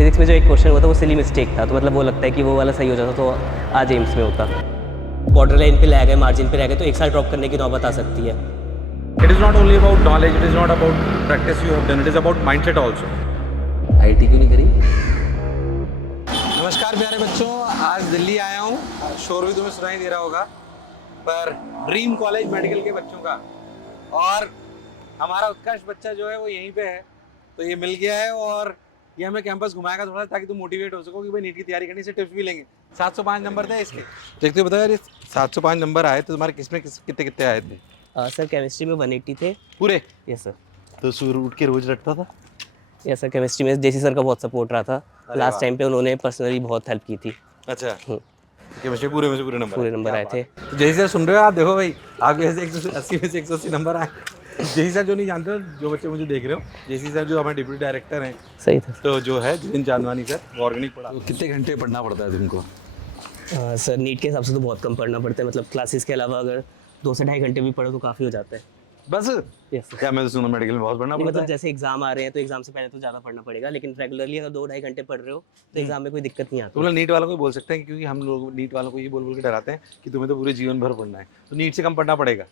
Physics में जो एक क्वेश्चन हुआ था वो सिली मिस्टेक था, तो मतलब वो लगता है कि वो वाला सही हो जाता तो आज एम्स में होता। बॉर्डर लाइन पे रह गए, मार्जिन पे रह गए तो एक साल ड्रॉप करने की नौबत आ सकती है। It is not only about knowledge, it is not about practice you have done, it is about mindset also. IT क्यों नहीं करी? नमस्कार प्यारे बच्चों, आज दिल्ली आया हूँ। शोर भी तुम्हें सुनाई दे रहा होगा, पर ड्रीम कॉलेज मेडिकल के बच्चों का, और हमारा उत्कर्ष बच्चा जो है वो यहीं पे है, तो ये मिल गया है और ये हमें कैंपस घुमाएगा थोड़ा, ताकि तुम मोटिवेट हो सको कि भाई नीट की तैयारी करने से टिप्स भी लेंगे। 705 नंबर थे इसके, देखते हो बताओ यार, 705 नंबर आए तो तुम्हारे कितने कितने आए थे? सर केमिस्ट्री में 180 थे पूरे? Yes sir. तो सूर्य उठ के रोज रटता था? यस सर, केमिस्ट्री में जेसी सर का बहुत सपोर्ट रहा था। लास्ट टाइम पे उन्होंने पर्सनली बहुत हेल्प की थी। अच्छा, केमिस्ट्री पूरे में से पूरे नंबर आए थे। तो जैसे सर सुन रहे हो आप, देखो भाई, आपके ऐसे 180 में से 180 नंबर आए। जैसी सर जो नहीं जानते हो, जो बच्चे मुझे देख रहे हो, जैसी सर जो हमारे डिप्टी डायरेक्टर हैं, सही था। तो जो है जितिन चांदवानी सर, वो ऑर्गेनिक पढ़ा। तो कितने घंटे पढ़ना पड़ता है तुमको? सर नीट के हिसाब से तो बहुत कम पढ़ना पड़ता है, मतलब क्लासेस के अलावा अगर 2 से ढाई घंटे भी पढ़ो तो काफ़ी हो जाता है। बस? Yes sir. क्या मैं तो सुना मेडिकल में बहुत पढ़ना पड़ता मतलब है। जैसे एग्जाम आ रहे हैं तो एग्जाम से पहले तो ज़्यादा पढ़ना पड़ेगा, लेकिन रेगुलरली अगर 2 ढाई घंटे पढ़ रहे हो तो एग्जाम में कोई दिक्कत नहीं आती। तो मतलब नीट वालों को बोल सकते हैं, क्योंकि हम लोग नीट वालों को ये बोल बोल के डराते हैं कि तुम्हें तो पूरे जीवन भर पढ़ना है, तो नीट से कम पढ़ना पड़ेगा।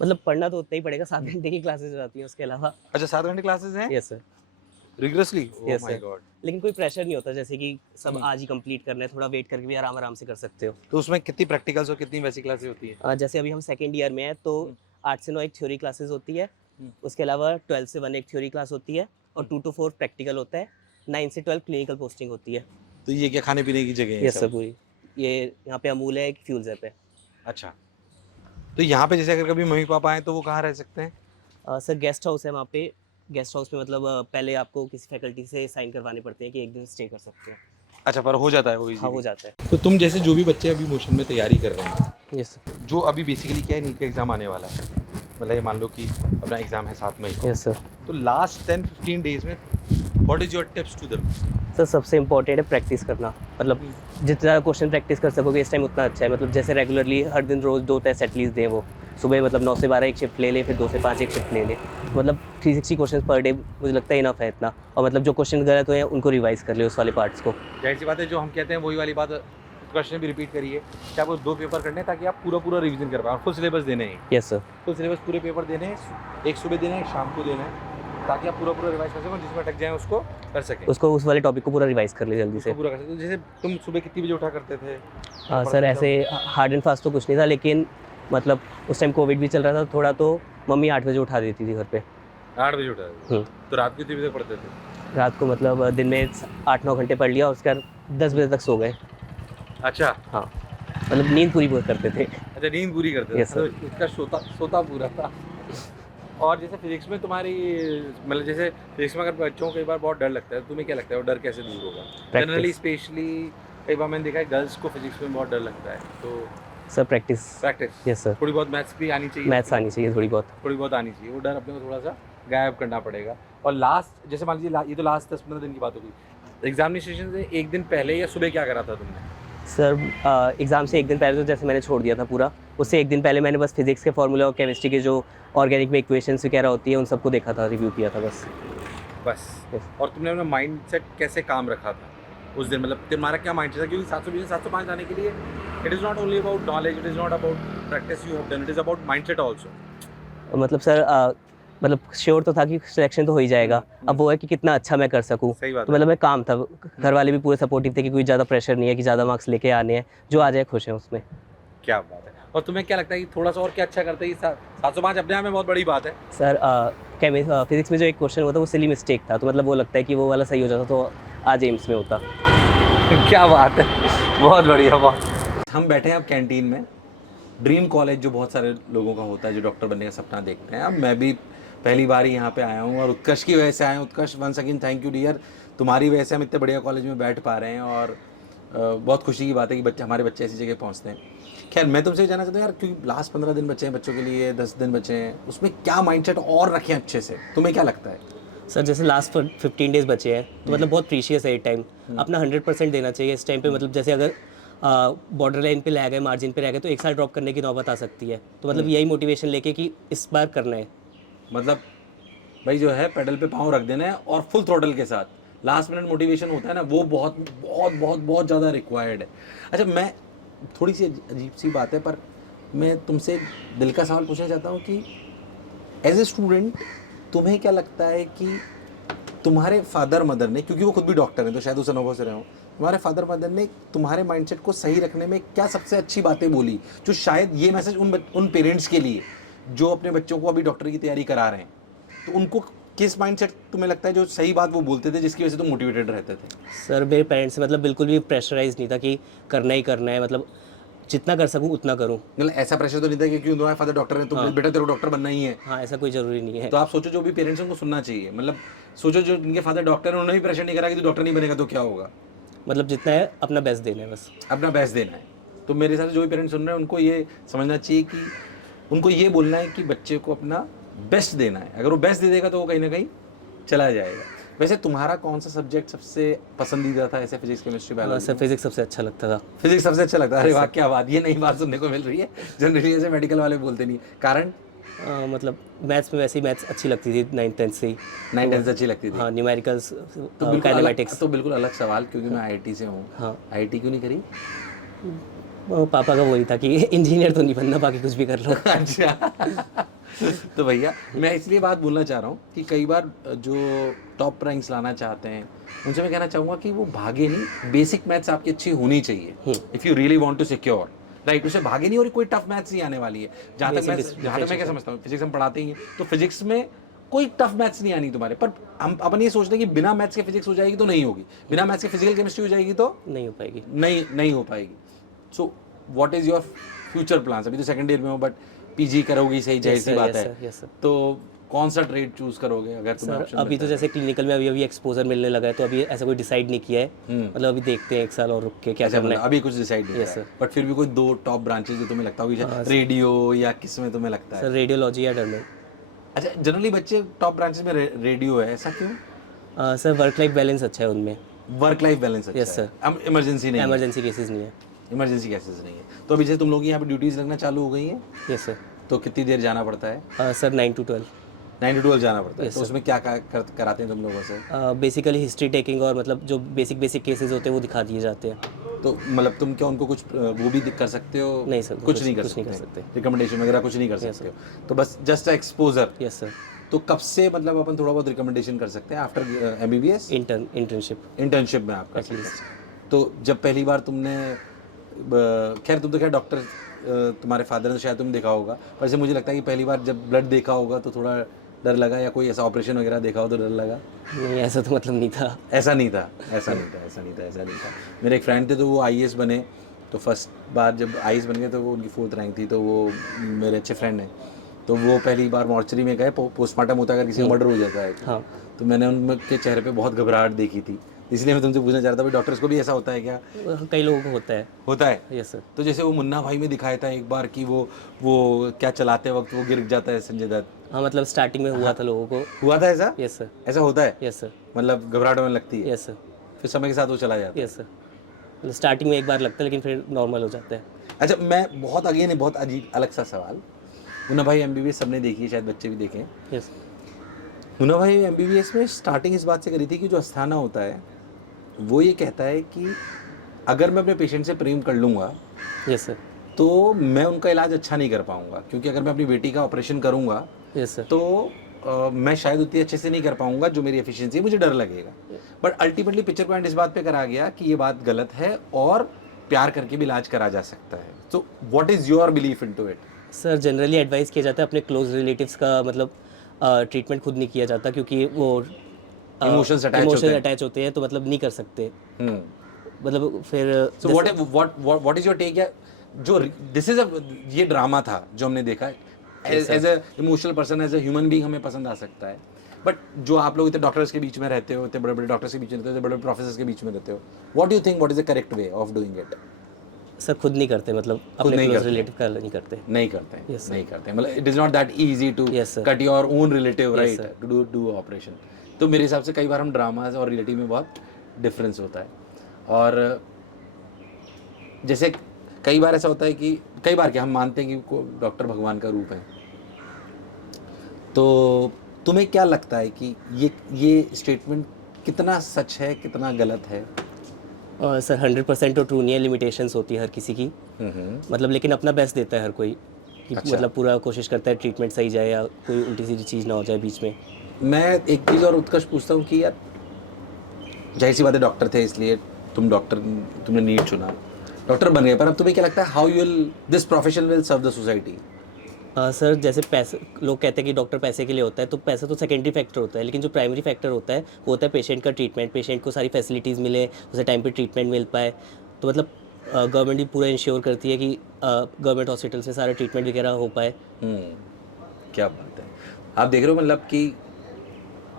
मतलब पढ़ना तो उतना ही पड़ेगा, 7 घंटे की क्लासेस हो जाती हैं उसके अलावा। अच्छा, 7 घंटे क्लासेस हैं yes sir. Rigorously? Oh yes my sir. God. लेकिन कोई प्रेशर नहीं होता, जैसे कि सब आज ही कंप्लीट करना है, थोड़ा वेट करके भी आराम आराम से कर सकते हो। तो उसमें कितनी प्रैक्टिकल्स और कितनी वैसी क्लासेस होती है? जैसे अभी हम सेकेंड ईयर में है तो 8 से 9 एक थ्योरी क्लासेस होती है, उसके अलावा 12 से 1 एक थ्योरी क्लास होती है और 2 to 4 प्रैक्टिकल होता है, 9 से 12 क्लिनिकल पोस्टिंग होती है। तो ये क्या खाने पीने की जगह है? यस सर, पूरी ये यहाँ पे अमूल है, एक फ्यूल्स है पे। अच्छा, तो यहाँ पे जैसे अगर कभी मम्मी पापा आए तो वो कहाँ रह सकते हैं? सर गेस्ट हाउस है वहाँ पे। गेस्ट हाउस में मतलब पहले आपको किसी फैकल्टी से साइन करवाने पड़ते हैं कि एक दिन स्टे कर सकते हैं। अच्छा, पर हो जाता है वो हाँ, easily? हो जाता है। तो तुम जैसे जो भी बच्चे अभी मोशन में तैयारी कर रहे हैं, यस सर। जो अभी बेसिकली क्या है, नीट का एग्जाम आने वाला है, मतलब ये मान लो कि अपना एग्जाम है 7 मई को, यस सर। तो लास्ट 10-15 डेज में what is your tips to them? Sir सबसे इम्पोर्टेंट है प्रैक्टिस करना, मतलब जितना ज़्यादा क्वेश्चन प्रैक्टिस कर सकोगे इस टाइम उतना अच्छा है। मतलब जैसे रेगुलरली हर दिन रोज़ 2 टेस्ट एटलीस्ट दें, वो सुबह मतलब 9 से 12 एक शिफ्ट ले ले, फिर 2 से 5 एक शिफ्ट ले ले, मतलब 360 क्वेश्चन पर डे मुझे लगता है इनफ है इतना। और मतलब जो क्वेश्चन गलत हुए हैं उनको रिवाइज कर ले, उस वाले पार्ट्स को। जाहिर सी बात है, जो हम कहते हैं वही वाली बात, क्वेश्चन भी रिपीट करिए कि आपको 2 पेपर करने हैं ताकि आप पूरा रिवीजन कर पाएं, और फुल सिलेबस देने हैं। Yes sir. फुल सिलेबस पूरे पेपर देने हैं, एक सुबह देना है, एक शाम को देना है, ताकि आप पूरा रिवाइज कर सकें, जिसमें अटक जाए उसको कर सकें, उसको उस वाले टॉपिक को पूरा रिवाइज कर ले जल्दी से। पूरा कर सकें। तो जैसे तुम सुबह कितनी बजे उठा करते थे? हाँ सर, ऐसे हार्ड एंड फास्ट तो कुछ नहीं था, लेकिन मतलब उस टाइम कोविड भी चल रहा था थोड़ा, तो मम्मी 8 बजे उठा देती थी घर पे। 8 बजे उठा थे? तो रात को कितनी बजे तक पढ़ते थे? रात को मतलब दिन में 8-9 घंटे पढ़ लिया, उसके बाद 10 बजे तक सो गए। अच्छा, हाँ, मतलब नींद पूरी करते थे। अच्छा, नींद पूरी करते थे। Yes, sir. तो इसका सोता पूरा था। और जैसे फिजिक्स में तुम्हारी, मतलब जैसे फिजिक्स में अगर बच्चों को कई बार बहुत डर लगता है, तुम्हें क्या लगता है वो डर कैसे दूर होगा? जनरली स्पेशली कई बार मैंने देखा है गर्ल्स को फिजिक्स में बहुत डर लगता है, तो सर प्रैक्टिस। Yes sir. थोड़ी बहुत मैथ्स भी आनी चाहिए, मैथ्स आनी चाहिए थोड़ी बहुत आनी चाहिए, वो डर अपने को थोड़ा सा गायब करना पड़ेगा। और लास्ट, जैसे मान लीजिए ये तो लास्ट 10-15 दिन की बात होगी, एग्जामिनेशन से एक दिन पहले या सुबह क्या करा था तुमने? सर एग्ज़ाम से एक दिन पहले तो जैसे मैंने छोड़ दिया था पूरा, उससे एक दिन पहले मैंने बस फिजिक्स के फार्मूला और केमिस्ट्री के जो ऑर्गेनिक में इक्वेशंस वगैरह होती है उन सबको देखा था, रिव्यू किया था बस। Yes. और तुमने अपना माइंड सेट कैसे काम रखा था उस दिन, मतलब तुम्हारा क्या माइंड सेट था? क्योंकि 720 से 705 आने के लिए it is not only about knowledge, it is not about practice you have done, it is about mind set also. मतलब सर मतलब श्योर तो था कि सिलेक्शन तो हो ही जाएगा, अब वो है कि कितना अच्छा मैं कर सकूँ। सही बात तो मतलब मैं काम था, घर वाले भी पूरे सपोर्टिव थे कि कोई ज़्यादा प्रेशर नहीं है कि ज़्यादा मार्क्स लेके आने हैं, जो आ जाए खुश हैं उसमें। क्या बात है। और तुम्हें क्या लगता है कि थोड़ा सा और क्या अच्छा करते हैं? 705 अपने आप में बहुत बड़ी बात है। सर फिजिक्स में जो एक क्वेश्चन हुआ था वो सिली मिस्टेक था, तो मतलब वो लगता है कि वो वाला सही हो जाता तो आज एम्स में होता। क्या बात है, बहुत बढ़िया। बहुत हम बैठे हैं अब कैंटीन में, ड्रीम कॉलेज जो बहुत सारे लोगों का होता है, जो डॉक्टर बनने का सपना देखते हैं। अब मैं भी पहली बार ही यहाँ पे आया हूँ और उत्कर्ष की वजह से आया हूँ। Utkarsh, once again thank you dear, तुम्हारी वजह से हम इतने बढ़िया कॉलेज में बैठ पा रहे हैं, और बहुत खुशी की बात है कि हमारे बच्चे ऐसी जगह पहुँचते हैं। खैर, मैं तुमसे जानना चाहता हूँ यार, क्योंकि लास्ट 15 दिन बचे हैं बच्चों के लिए, 10 दिन बचे हैं, उसमें क्या माइंडसेट और रखें अच्छे से, तुम्हें क्या लगता है? सर जैसे लास्ट 15 डेज बचे हैं तो मतलब बहुत प्रीशियस है ये टाइम, अपना 100% देना चाहिए इस टाइम पे। मतलब जैसे अगर बॉर्डर लाइन पे रह गए, मार्जिन पे रह गए तो एक साल ड्रॉप करने की नौबत आ सकती है, तो मतलब यही मोटिवेशन लेके कि इस बार करना है। मतलब भाई जो है पेडल पे पाँव रख देना है और फुल थ्रोटल के साथ, लास्ट मिनट मोटिवेशन होता है ना, वो बहुत बहुत बहुत बहुत ज़्यादा रिक्वायर्ड है। अच्छा, मैं थोड़ी सी अजीब सी बात है, पर मैं तुमसे दिल का सवाल पूछना चाहता हूँ कि एज ए स्टूडेंट तुम्हें क्या लगता है कि तुम्हारे फादर मदर ने, क्योंकि वो खुद भी डॉक्टर हैं तो शायद उस अनुभव से रहे हो, तुम्हारे फादर मदर ने तुम्हारे माइंडसेट को सही रखने में क्या सबसे अच्छी बातें बोली, जो शायद ये मैसेज उन पेरेंट्स के लिए जो अपने बच्चों को अभी डॉक्टर की तैयारी करा रहे हैं, तो उनको किस माइंडसेट तुम्हें लगता है जो सही बात वो बोलते थे जिसकी वजह से तुम मोटिवेटेड रहते थे? सर मेरे पेरेंट्स मतलब बिल्कुल भी प्रेशराइज नहीं था कि करना ही करना है, मतलब जितना कर सकूँ उतना करूँ। मतलब ऐसा प्रेशर तो नहीं था कि क्यों तुम्हारे फादर डॉक्टर हैं तो बेटा तेरे को डॉक्टर बनना ही है? हाँ, ऐसा कोई ज़रूरी नहीं है। तो आप सोचो, जो भी पेरेंट्स हैं उनको सुनना चाहिए, मतलब सोचो जो इनके फादर डॉक्टर हैं उन्होंने भी प्रेशर नहीं करा कि तू डॉक्टर नहीं बनेगा तो क्या होगा, मतलब जितना है अपना बेस्ट देना है बस। अपना बेस्ट देना है। तो मेरे हिसाब से जो भी पेरेंट्स सुन रहे हैं उनको ये समझना चाहिए कि उनको ये बोलना है कि बच्चे को अपना बेस्ट देना है, अगर वो बेस्ट दे देगा तो वो कहीं ना कहीं चला जाएगा। वैसे तुम्हारा कौन सा सब्जेक्ट सबसे पसंदीदा था ऐसे, physics chemistry biology? Sir physics सबसे अच्छा लगता था। फिजिक्स सबसे अच्छा लगता है? अरे वाह, क्या बात, ये नई बात सुनने को मिल रही है, जनरली ऐसे मेडिकल वाले बोलते नहीं। कारण? मतलब मैथ्स में वैसे ही मैथ्स अच्छी लगती थी 9th-10th से ही। 9th-10th अच्छी लगती थी? हाँ, न्यूमेरिकल्स, तो काइनेमेटिक्स। तो बिल्कुल अलग सवाल, क्योंकि मैं आईआईटी से हूँ। हाँ। आईआईटी क्यों नहीं करी? पापा का वही था कि इंजीनियर तो नहीं बनना, बाकी कुछ भी कर लो। अच्छा। तो भैया मैं इसलिए बात बोलना चाह रहा हूँ कि कई बार जो टॉप रैंक्स लाना चाहते हैं उनसे मैं कहना चाहूँगा कि वो भागे नहीं, बेसिक मैथ्स आपकी अच्छी होनी चाहिए if you really want to secure, right. उसे भागे नहीं और कोई टफ मैथ्स नहीं आने वाली है। जहाँ तक मैं क्या समझता हूँ, फिजिक्स हम पढ़ाते ही हैं तो फिजिक्स में कोई टफ मैथ्स नहीं आनी तुम्हारे, पर हम अपन ये सोच रहे हैं कि बिना मैथ्स के फिजिक्स हो जाएगी तो नहीं होगी, बिना मैथ्स के फिजिकल केमिस्ट्री हो जाएगी तो नहीं हो पाएगी, नहीं हो पाएगी। सो what is your future plans? अभी तो सेकंड ईयर में हो, बट पीजी करोगी, सही जाहिर सी बात है, तो कौन सा ट्रेड चूज करोगे अगर तुम्हें ऑप्शन? अभी तो जैसे क्लिनिकल में अभी एक्सपोजर मिलने लगा है तो अभी ऐसा कोई डिसाइड नहीं किया है, मतलब अभी देखते हैं 1 साल और रुक के क्या करना है। अभी कुछ डिसाइड नहीं है, बट फिर भी कोई 2 टॉप ब्रांचेस जो तुम्हें लगता होगी, रेडियो या किस में तुम्हें लगता है? सर रेडियोलॉजी या डर्मल। अच्छा, जनरली बच्चे टॉप ब्रांचेस में रेडियो है, ऐसा क्यों? सर वर्क लाइफ बैलेंस अच्छा है उनमें। वर्क लाइफ बैलेंस अच्छा है? Yes sir. इमरजेंसी नहीं? इमरजेंसी केसेस नहीं है। इमरजेंसी केसेस नहीं है। तो अभी जैसे तुम लोग यहाँ पे ड्यूटीज लगना चालू हो गई हैं? Yes sir. तो कितनी देर जाना पड़ता है? Sir 9 to 12। 9 to 12 जाना पड़ता है। तो उसमें क्या कराते हैं तुम लोगों से? बेसिकली हिस्ट्री टेकिंग और मतलब जो बेसिक केसेस होते हैं वो दिखा दिए जाते हैं। तो मतलब तुम क्या उनको कुछ वो भी कर सकते हो? नहीं सर, कुछ नहीं कर सकते, रिकमेंडेशन वगैरह कुछ नहीं कर सकते हो, तो बस जस्ट एक्सपोजर। Yes sir. तो कब से मतलब अपन थोड़ा बहुत रिकमेंडेशन कर सकते हैं? After MBBS? इंटर्नशिप में आप कर सकते हैं। तो जब पहली बार तुमने, खैर तुम तो खैर डॉक्टर, तुम्हारे फादर ने शायद तुम देखा होगा, पर ऐसे मुझे लगता है कि पहली बार जब ब्लड देखा होगा तो थोड़ा डर लगा, या कोई ऐसा ऑपरेशन वगैरह देखा हो तो डर लगा? नहीं, ऐसा तो मतलब नहीं था। ऐसा नहीं था। मेरे एक फ्रेंड थे तो वो आईएएस बने, तो फर्स्ट बार जब आईएएस बन गए तो वो उनकी 4th रैंक थी, तो वो मेरे अच्छे फ्रेंड हैं, तो वो पहली बार मॉर्चरी में गए, पोस्टमार्टम होता है अगर किसी का मर्डर हो जाता है। हाँ। तो मैंने उनके चेहरे पे बहुत घबराहट देखी थी, इसलिए मैं तुमसे पूछना चाह रहा था भाई डॉक्टर्स को भी ऐसा होता है क्या? कई लोगों को होता है। Yes sir. तो जैसे वो मुन्ना भाई में दिखाया था एक बार कि वो क्या चलाते वक्त वो गिर जाता है संजय दत्त। हाँ, मतलब स्टार्टिंग में हुआ था लोगों को। हुआ था ऐसा? Yes sir. ऐसा होता है? Yes sir. मतलब घबराहट होने लगती है? Yes sir. फिर समय के साथ वो चला जाता है? Yes sir. मतलब स्टार्टिंग में एक बार लगता है लेकिन फिर नॉर्मल हो जाता है। अच्छा, मैं बहुत अजीब अलग सा सवाल, मुन्ना भाई एमबीबीएस सबने देखी है, शायद बच्चे भी देखें। यस। मुन्ना भाई एमबीबीएस में स्टार्टिंग इस बात से करी थी कि जो अस्थाना होता है वो ये कहता है कि अगर मैं अपने पेशेंट से प्रेम कर लूँगा, यस सर, तो मैं उनका इलाज अच्छा नहीं कर पाऊँगा, क्योंकि अगर मैं अपनी बेटी का ऑपरेशन करूँगा, यस सर, तो मैं शायद उतनी अच्छे से नहीं कर पाऊँगा जो मेरी एफिशिएंसी है, मुझे डर लगेगा। बट अल्टीमेटली पिक्चर पॉइंट इस बात पे करा गया कि ये बात गलत है और प्यार करके भी इलाज करा जा सकता है। तो what is your belief into it? Sir generally advice किया जाता है अपने क्लोज रिलेटिव्स का मतलब ट्रीटमेंट खुद नहीं किया जाता, क्योंकि वो इमोशंस अटैच होते हैं, तो मतलब नहीं कर सकते। मतलब फिर so what is your take? या जो दिस इज ये ड्रामा था जो हमने देखा, as a emotional person, as a human being हमें पसंद आ सकता है, बट जो आप लोग इतने डॉक्टर्स के बीच में रहते हो, इतने बड़े बड़े डॉक्टर्स के बीच में रहते हो, इतने बड़े बड़े प्रोफेसर्स के बीच में रहते हो, what do you think what is the correct way of doing it? Sir खुद नहीं करते, मतलब अपने क्लोज रिलेटिव का नहीं करते। नहीं करते मतलब it is not that easy to cut your own relative, right, to do operation. तो मेरे हिसाब से कई बार हम ड्रामाज और रियलिटी में बहुत डिफरेंस होता है। और जैसे कई बार ऐसा होता है कि कई बार क्या हम मानते हैं कि डॉक्टर भगवान का रूप है, तो तुम्हें क्या लगता है कि ये स्टेटमेंट कितना सच है कितना गलत है? सर 100% तो ट्रू नहीं है, लिमिटेशंस होती है हर किसी की, मतलब लेकिन अपना बेस्ट देता है हर कोई कि अच्छा। मतलब पूरा कोशिश करता है ट्रीटमेंट सही जाए या कोई उल्टी सीधी चीज़ ना हो जाए बीच में। मैं एक चीज़ और उत्कर्ष पूछता हूँ कि यार जाहिर सी बात है डॉक्टर थे इसलिए तुमने नीट चुना, डॉक्टर बन गए, पर अब तुम्हें क्या लगता है how you will this profession will serve the society? Sir जैसे पैसे, लोग कहते हैं कि डॉक्टर पैसे के लिए होता है, तो पैसा तो सेकेंडरी फैक्टर होता है, लेकिन जो प्राइमरी फैक्टर होता है वो होता है पेशेंट का ट्रीटमेंट, पेशेंट को सारी फैसिलिटीज़ मिले, उसे टाइम पे ट्रीटमेंट मिल पाए। तो मतलब गवर्नमेंट भी पूरा इंश्योर करती है कि गवर्नमेंट हॉस्पिटल से सारा ट्रीटमेंट वगैरह हो पाए। क्या बात है। आप देख रहे हो मतलब कि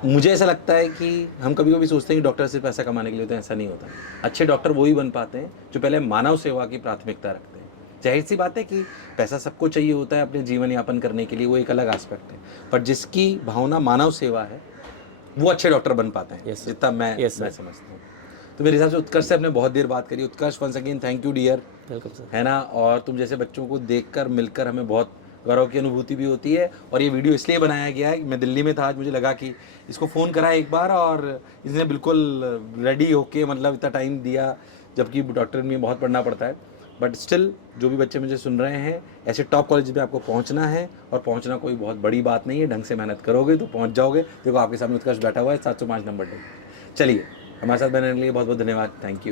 मुझे ऐसा लगता है कि हम कभी कभी सोचते हैं कि डॉक्टर सिर्फ पैसा कमाने के लिए होते हैं, ऐसा नहीं होता। अच्छे डॉक्टर वही बन पाते हैं जो पहले मानव सेवा की प्राथमिकता रखते हैं। जाहिर सी बात है कि पैसा सबको चाहिए होता है अपने जीवन यापन करने के लिए, वो एक अलग एस्पेक्ट है, पर जिसकी भावना मानव सेवा है वो अच्छे डॉक्टर बन पाते हैं। Yes, sir. जितना मैं Yes, sir. समझता हूँ। तो मेरे हिसाब से उत्कर्ष से अपने बहुत देर बात करी। Utkarsh once again thank you dear, welcome sir. है ना। और तुम जैसे बच्चों को देखकर मिलकर हमें बहुत गौरव की अनुभूति भी होती है। और ये वीडियो इसलिए बनाया गया है, मैं दिल्ली में था आज, मुझे लगा कि इसको फ़ोन करा एक बार, और इसने बिल्कुल रेडी होके मतलब इतना टाइम दिया, जबकि डॉक्टर में बहुत पढ़ना पड़ता है। बट स्टिल जो भी बच्चे मुझे सुन रहे हैं, ऐसे टॉप कॉलेज में आपको पहुंचना है, और पहुंचना कोई बहुत बड़ी बात नहीं है, ढंग से मेहनत करोगे तो पहुंच जाओगे। देखो आपके सामने उत्कर्ष बैठा हुआ है 705 नंबर पे। चलिए, हमारे साथ बनने के लिए बहुत बहुत धन्यवाद, थैंक यू।